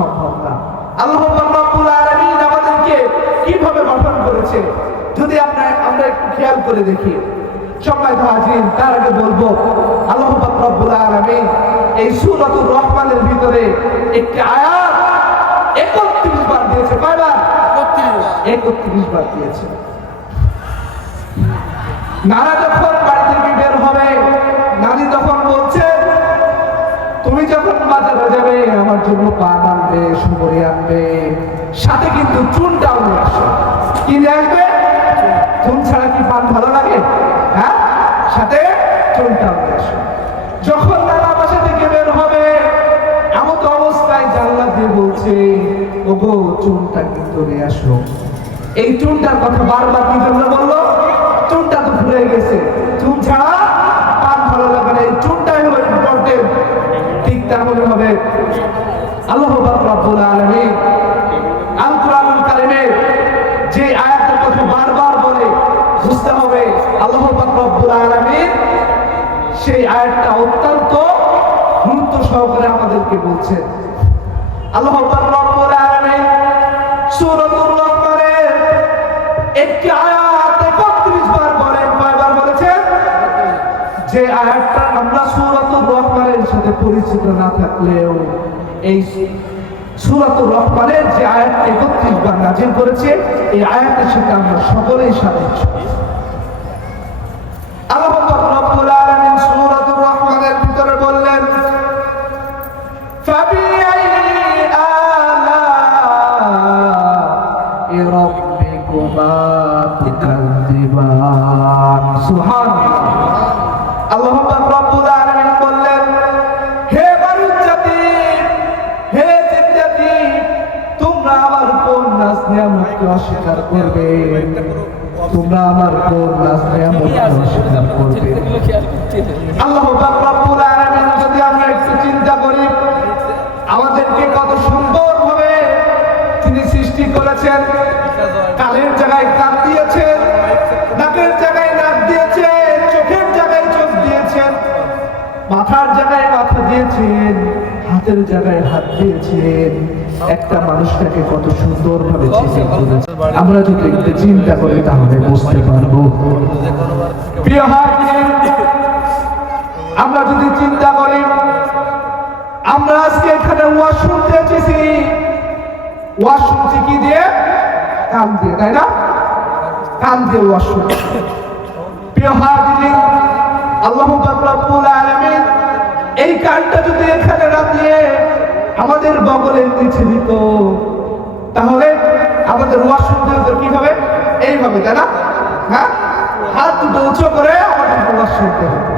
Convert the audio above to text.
সম্ভব না। আল্লাহ রাব্বুল আলামিন আমাদেরকে কিভাবে গঠন করেছে যদি আমরা একটু খেয়াল করে দেখি। সম্মানিত হাজির, তার আগে বলবো আল্লাহ রাব্বুল আলামিন এই সূরাতুর রহমানের ভিতরে একটি আয়াত 31 বার দিয়েছে। কয়বার? 31 বার দিয়েছে। নানা যখন বাড়ি থেকে বের হবে, নানি তখন বলছে তুমি যখন বাজারে যাবে আমার জন্য পান আনবে, সুপারি আনবে, সাথে কিন্তু চুনটাও নিয়ে আসো। কি নিয়ে আসবে? চুন ছাড়া কি পান ভালো লাগে? হ্যাঁ, সাথে চুনটাও নিয়ে আসো। যখন নানা বাসা থেকে বের হবে এমন অবস্থায় জানলা দিয়ে বলছে ওগো চুনটা কিন্তু নিয়ে আসো। এই চুনটার কথা বারবার কি জন্য বললো? চুনটা তো ভুলে গেছে, চুন ছাড়া পান ভালো লাগে না, এই চুনটাই হলো ইম্পর্টেন্ট। ঠিক তেমনই হবে আল্লাহ রাব্বুল আলামিন আল কোরআনুল কারীমে যে আয়াতের কথা বারবার বলে বুঝতে হবে আল্লাহ রাব্বুল আলামিন সেই আয়াতটা অত্যন্ত গুরুত্ব সহকারে আমাদেরকে বলছেন। আল্লাহ রাব্বুল আলামিন সূরাতুর রহমানের একটি আয়াত 31 বার বলেন। কয়বার বলেছেন? যে আয়াতটা আমরা সূরাতুর রহমানের সাথে পরিচিত না থাকলেও এই সূরাতুর রহমানের যে আয়াত 31 বার নাযিল করেছে এই আয়াতের সাথে আমরা সকলেই সামিল। আল্লাহ রাব্বুল আলামিন সূরাতুর রহমানের ভিতরে বললেন ফাবিআইয়ি আলা'i রাব্বিকুমা তুকাযযিবান। সুবহানাল্লাহ। আল্লাহ রাব্বুল আলামিন বললেন হে মানুষ জাতি, হে জিন জাতি, তোমরা আমার কোন নাজ নিয়ামতকে অস্বীকার করবে? তোমরা আমার কোন নাজ নিয়ামতকে অস্বীকার করবে? আল্লাহ রাব্বুল আলামিন যদি আমরা একটু চিন্তা করি আমাদেরকে কত সুন্দর ভাবে তিনি সৃষ্টি করেছেন। কানের জায়গায় কান দিয়েছেন, নাকের জায়গায় নাক দিয়েছেন, চোখের জায়গায় চোখ দিয়েছেন, মাথার জায়গায় মাথা দিয়েছেন, হাতের জায়গায় হাত দিয়েছেন। একটা মানুষটাকে কত সুন্দর ভাবে সৃষ্টি করেছেন। আমরা যদি একটু চিন্তা করি তাহলে বুঝতে পারবো। প্রিয় হাজির, আমরা যদি চিন্তা করি আমরা আজকে এখানে ওয়াজ শুনতে এসেছি, ওয়াজ শুনছি কি দিয়ে? কান দিয়ে, তাই না? কান দিয়ে ওয়াজ শুনছি। প্রিয় হাজির, আল্লাহ রাব্বুল আলামিন এই কানটা যদি এখানে না দিয়ে আমাদের বগলের নিচে দিত তাহলে আমাদের ওয়াজ শুনতে হতো কিভাবে? এইভাবে, তাই না? হ্যাঁ, হাত দুটো উঁচু করে আমাদের ওয়াজ শুনতে হতো।